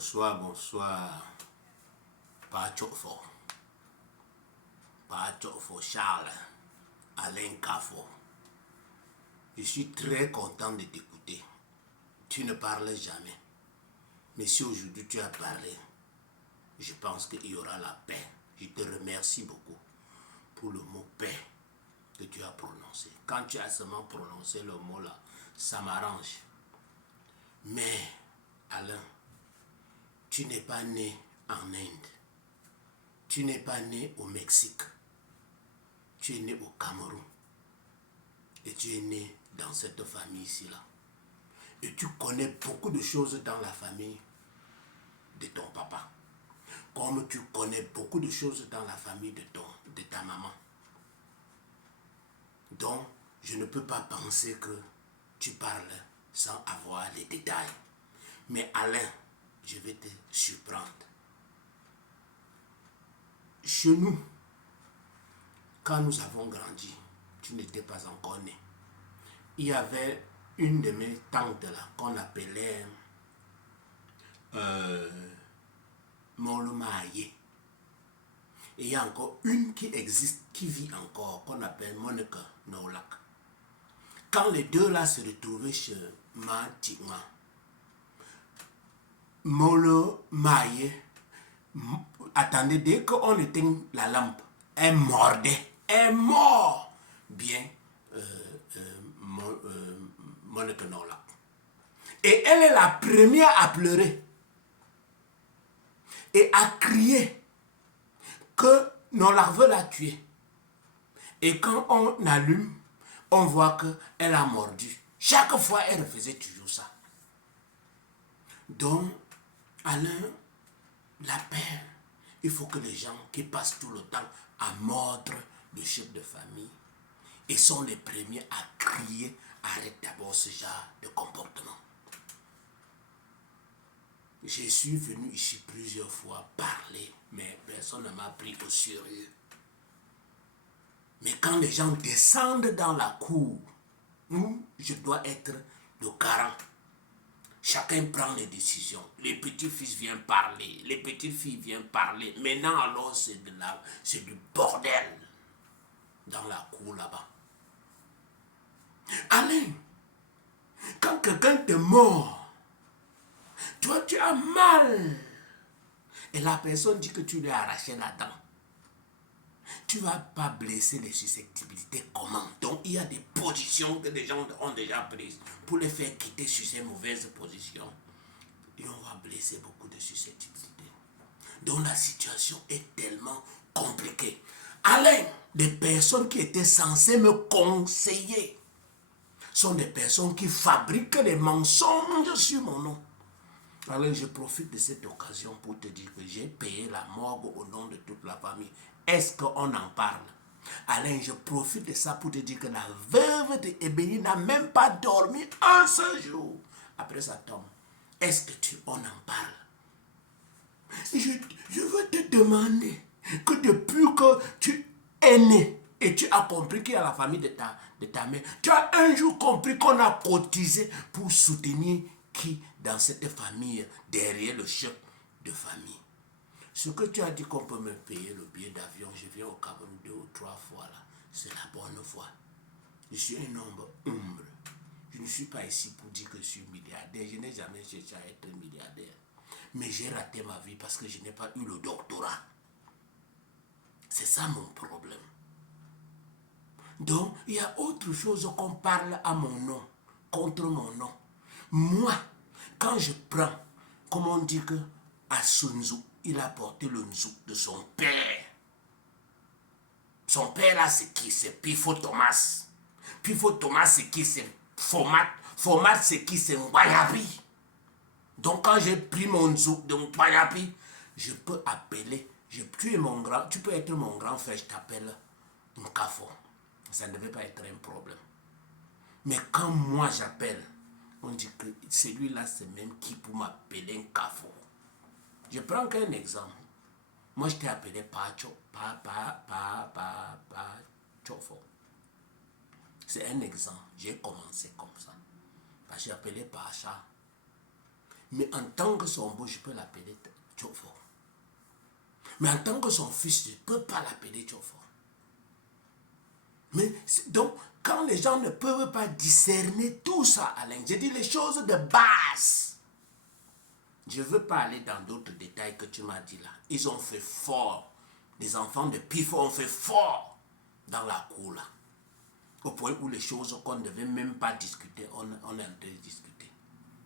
Bonsoir, bonsoir. Pachofo. Pachofo Charles. Alain Kafo. Je suis très content de t'écouter. Tu ne parles jamais. Mais si aujourd'hui tu as parlé, je pense qu'il y aura la paix. Je te remercie beaucoup pour le mot paix que tu as prononcé. Quand tu as seulement prononcé le mot là, ça m'arrange. Mais, Alain, tu n'es pas né en Inde. Tu n'es pas né au Mexique. Tu es né au Cameroun. Et tu es né dans cette famille ici-là. Et tu connais beaucoup de choses dans la famille de ton papa. Comme tu connais beaucoup de choses dans la famille de ta maman. Donc, je ne peux pas penser que tu parles sans avoir les détails. Mais Alain, je vais te surprendre. Chez nous, quand nous avons grandi, tu n'étais pas encore né. Il y avait une de mes tantes là qu'on appelait Molomaye. Et il y a encore une qui existe, qui vit encore, qu'on appelle Monica Nolak. Quand les deux là se retrouvaient chez Matima, Molomaye, attendez, dès qu'on éteint la lampe, elle mordait, elle mord bien Monica Nolak. Et elle est la première à pleurer et à crier que Nolak veut la tuer. Et quand on allume, on voit qu'elle a mordu. Chaque fois, elle faisait toujours ça. Donc, Alain, la paix, il faut que les gens qui passent tout le temps à mordre le chef de famille et sont les premiers à crier, arrête d'abord ce genre de comportement. Je suis venu ici plusieurs fois parler, mais personne ne m'a pris au sérieux. Mais quand les gens descendent dans la cour, où je dois être le garant, chacun prend les décisions. Les petits-fils viennent parler, les petites-filles viennent parler. Maintenant, alors, c'est du bordel dans la cour là-bas. Alain, quand quelqu'un te mord, toi, tu as mal. Et la personne dit que tu lui as arraché la dent. Tu ne vas pas blesser les susceptibilités comment? Donc il y a des positions que les gens ont déjà prises pour les faire quitter sur ces mauvaises positions. Et on va blesser beaucoup de susceptibilités. Donc la situation est tellement compliquée. Alain, des personnes qui étaient censées me conseiller sont des personnes qui fabriquent des mensonges sur mon nom. Alors je profite de cette occasion pour te dire que j'ai payé la morgue au nom de toute la famille. Est-ce qu'on en parle? Alain, je profite de ça pour te dire que la veuve de Ebéni n'a même pas dormi un seul jour après sa tombe. Est-ce que on en parle? Je veux te demander que depuis que tu es né et tu as compris qu'il y a la famille de ta mère, tu as un jour compris qu'on a cotisé pour soutenir qui dans cette famille derrière le chef de famille. Ce que tu as dit qu'on peut me payer le billet d'avion, je viens au Cameroun 2 ou 3 fois là, c'est la bonne fois. Je suis un homme humble. Je ne suis pas ici pour dire que je suis milliardaire. Je n'ai jamais cherché à être milliardaire. Mais j'ai raté ma vie parce que je n'ai pas eu le doctorat. C'est ça mon problème. Donc, il y a autre chose qu'on parle à mon nom, contre mon nom. Moi, quand je prends, comme on dit que à Sun Tzu, il a porté le Nzu de son père. Son père là, c'est qui? C'est Pifo Thomas. Pifo Thomas, c'est qui? C'est Format. Format, c'est qui? C'est Mwayapi. Donc quand j'ai pris mon Nzu de Mwayapi, je peux appeler, tu peux être mon grand frère, je t'appelle Nkafo. Ça ne devait pas être un problème. Mais quand moi j'appelle, on dit que celui-là c'est même qui pour m'appeler Nkafo. Je prends qu'un exemple. Moi je t'ai appelé Pacho, Pachofo. C'est un exemple. J'ai commencé comme ça. J'ai appelé Pacha. Mais en tant que son beau, je peux l'appeler Tchofo. Mais en tant que son fils, je ne peux pas l'appeler Tchofo. Mais donc, quand les gens ne peuvent pas discerner tout ça, Alain, je dis les choses de base. Je ne veux pas aller dans d'autres détails que tu m'as dit là. Ils ont fait fort. Les enfants de Pifo ont fait fort dans la cour là. Au point où les choses qu'on ne devait même pas discuter, on est en train de discuter.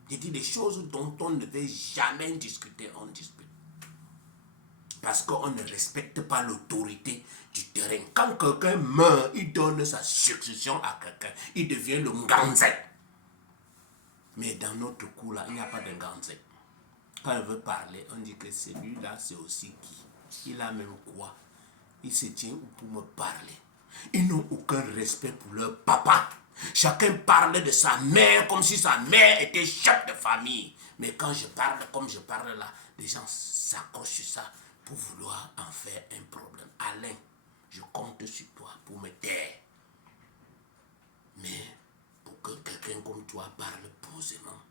Je dis les choses dont on ne devait jamais discuter, on discute. Parce qu'on ne respecte pas l'autorité du terrain. Quand quelqu'un meurt, il donne sa succession à quelqu'un. Il devient le Nganzé. Mais dans notre coup là, il n'y a pas de Nganzé. Quand il veut parler, on dit que celui-là, c'est aussi qui. Il a même quoi? Il se tient pour me parler. Ils n'ont aucun respect pour leur papa. Chacun parle de sa mère comme si sa mère était chef de famille. Mais quand je parle comme je parle là, les gens s'accrochent sur ça pour vouloir en faire un problème. Alain, je compte sur toi pour me taire. Mais pour que quelqu'un comme toi parle posément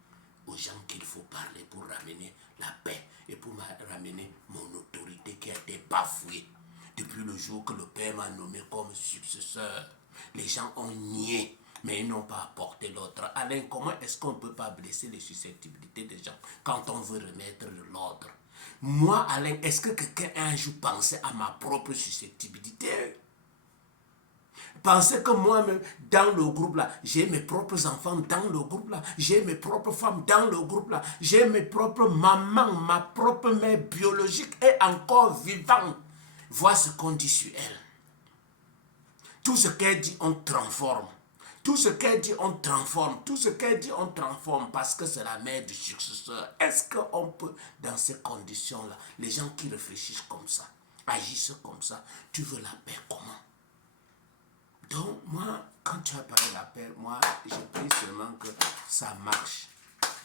aux gens qu'il faut parler pour ramener la paix et pour ramener mon autorité qui a été bafouée. Depuis le jour que le père m'a nommé comme successeur, les gens ont nié, mais ils n'ont pas apporté l'autre. Alain, comment est-ce qu'on ne peut pas blesser les susceptibilités des gens quand on veut remettre de l'ordre? Moi, Alain, est-ce que quelqu'un a un jour pensé à ma propre susceptibilité? Pensez que moi-même, dans le groupe là, j'ai mes propres enfants dans le groupe là, j'ai mes propres femmes dans le groupe là, j'ai mes propres mamans, ma propre mère biologique est encore vivante. Vois ce qu'on dit sur elle. Tout ce qu'elle dit, on transforme. Tout ce qu'elle dit, on transforme. Tout ce qu'elle dit, on transforme parce que c'est la mère du successeur. Est-ce qu'on peut, dans ces conditions-là, les gens qui réfléchissent comme ça, agissent comme ça, tu veux la paix comment? Donc, moi, quand tu as parlé de la paix, moi, j'ai pris seulement que ça marche.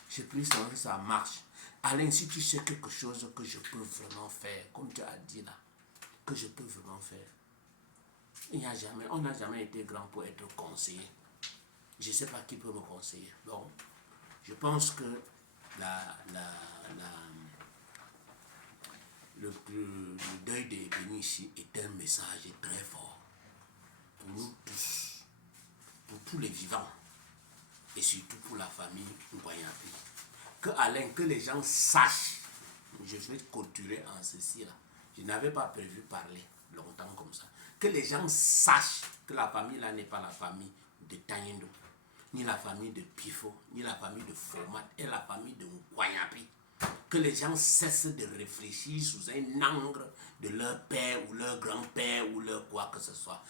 J'ai pris seulement que ça marche. Alain, si tu sais quelque chose que je peux vraiment faire, comme tu as dit là, que je peux vraiment faire, on n'a jamais été grand pour être conseiller. Je ne sais pas qui peut me conseiller. Donc, je pense que le deuil de Benichi est un message très fort pour nous tous, pour tous les vivants et surtout pour la famille Ngwanyapi. Que Alain, que les gens sachent, je vais clôturer en ceci là. Je n'avais pas prévu parler longtemps comme ça. Que les gens sachent que la famille là n'est pas la famille de Tanyendo, ni la famille de Pifo, ni la famille de Format, et la famille de Ngwanyapi. Que les gens cessent de réfléchir sous un angle de leur père ou leur grand-père ou leur quoi que ce soit.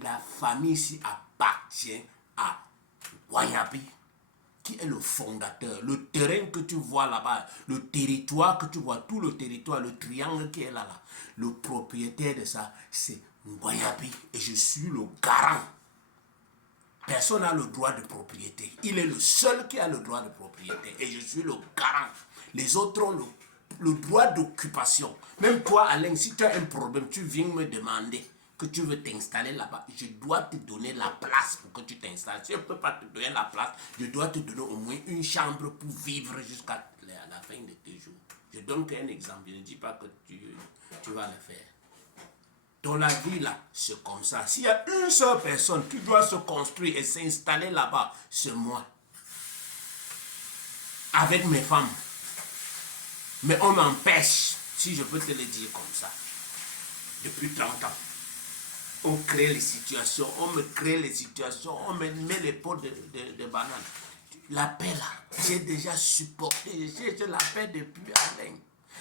La famille ici appartient à Ngwanyapi, qui est le fondateur. Le terrain que tu vois là-bas, le territoire que tu vois, tout le territoire, le triangle qui est là, le propriétaire de ça, c'est Ngwanyapi. Et je suis le garant. Personne n'a le droit de propriété. Il est le seul qui a le droit de propriété. Et je suis le garant. Les autres ont le droit d'occupation. Même toi, Alain, si tu as un problème, tu viens me demander que tu veux t'installer là-bas. Je dois te donner la place pour que tu t'installes. Si je ne peux pas te donner la place, je dois te donner au moins une chambre pour vivre jusqu'à la fin de tes jours. Je donne qu'un exemple. Je ne dis pas que tu vas le faire. Dans la vie là, c'est comme ça. S'il y a une seule personne qui doit se construire et s'installer là-bas, c'est moi. Avec mes femmes. Mais on m'empêche, si je peux te le dire comme ça, depuis 30 ans. On crée les situations, on me crée les situations, on me met les pots de bananes. La paix là, j'ai déjà supporté, j'ai la paix depuis Alain.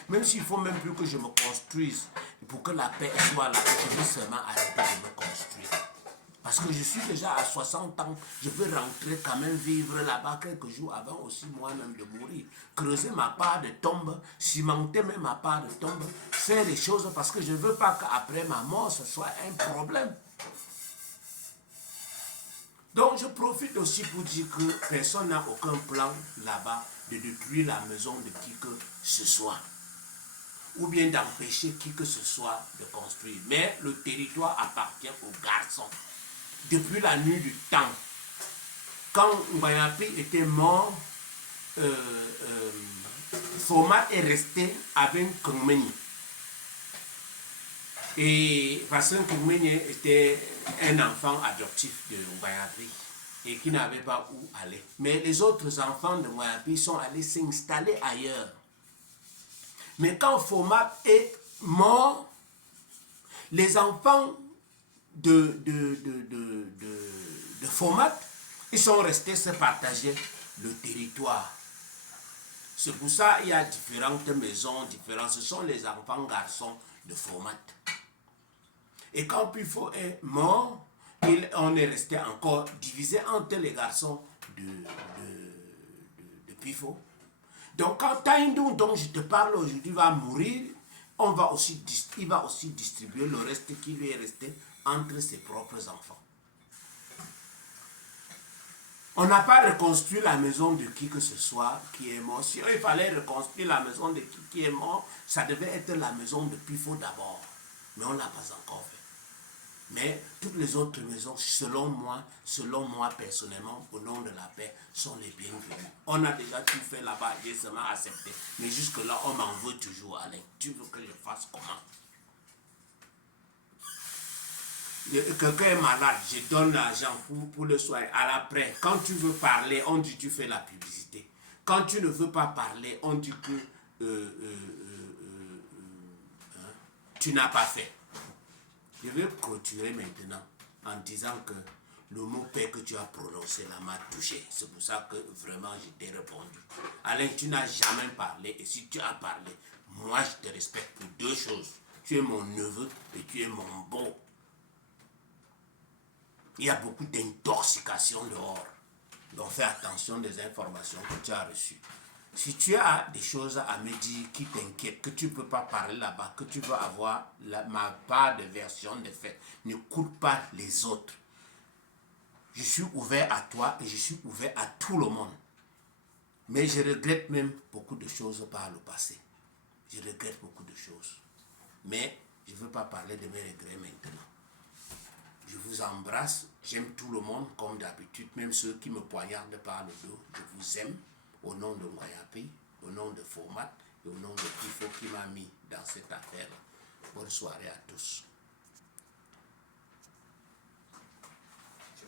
Même s'il faut même plus que je me construise pour que la paix soit là, je veux seulement arrêter de me construire. Parce que je suis déjà à 60 ans, je veux rentrer quand même vivre là-bas quelques jours avant aussi moi-même de mourir. Creuser ma part de tombe, cimenter même ma part de tombe, faire les choses parce que je ne veux pas qu'après ma mort ce soit un problème. Donc je profite aussi pour dire que personne n'a aucun plan là-bas de détruire la maison de qui que ce soit. Ou bien d'empêcher qui que ce soit de construire. Mais le territoire appartient aux garçons. Depuis la nuit du temps, quand Ngwanyapi était mort, format est resté avec Kongmeni. Et parce que Kongmeni était un enfant adoptif de Nguayapi et qui n'avait pas où aller. Mais les autres enfants de Nguayapi sont allés s'installer ailleurs. Mais quand Format est mort, les enfants de Format, ils sont restés se partager le territoire. C'est pour ça qu'il y a différentes maisons, différentes. Ce sont les enfants garçons de Format. Et quand Pifo est mort, on est resté encore divisé entre les garçons de Pifo. Donc quand Taïndou, dont je te parle aujourd'hui, va mourir, il va aussi distribuer le reste qui lui est resté entre ses propres enfants. On n'a pas reconstruit la maison de qui que ce soit qui est mort. Si il fallait reconstruire la maison de qui est mort, ça devait être la maison de Pifo d'abord. Mais on ne l'a pas encore fait. Mais toutes les autres maisons, selon moi personnellement, au nom de la paix, sont les bienvenues. On a déjà tout fait là-bas, j'ai seulement accepté. Mais jusque-là, on m'en veut toujours. Allez, tu veux que je fasse comment? Quelqu'un est malade, je donne l'argent pour le soin. À l'après, quand tu veux parler, on dit tu fais la publicité. Quand tu ne veux pas parler, on dit que tu n'as pas fait. Je vais clôturer maintenant en disant que le mot paix que tu as prononcé là m'a touché. C'est pour ça que vraiment je t'ai répondu. Alain, tu n'as jamais parlé et si tu as parlé, moi je te respecte pour deux choses. Tu es mon neveu et tu es mon beau. Il y a beaucoup d'intoxication dehors. Donc fais attention des informations que tu as reçues. Si tu as des choses à me dire qui t'inquiètent, que tu ne peux pas parler là-bas, que tu veux avoir ma part de version de fait, n'écoute pas les autres. Je suis ouvert à toi et je suis ouvert à tout le monde. Mais je regrette même beaucoup de choses par le passé. Je regrette beaucoup de choses. Mais je ne veux pas parler de mes regrets maintenant. Je vous embrasse, j'aime tout le monde comme d'habitude, même ceux qui me poignardent par le dos. Je vous aime au nom de Nguayapi, au nom de Format et au nom de Pifo qui m'a mis dans cette affaire. Bonne soirée à tous.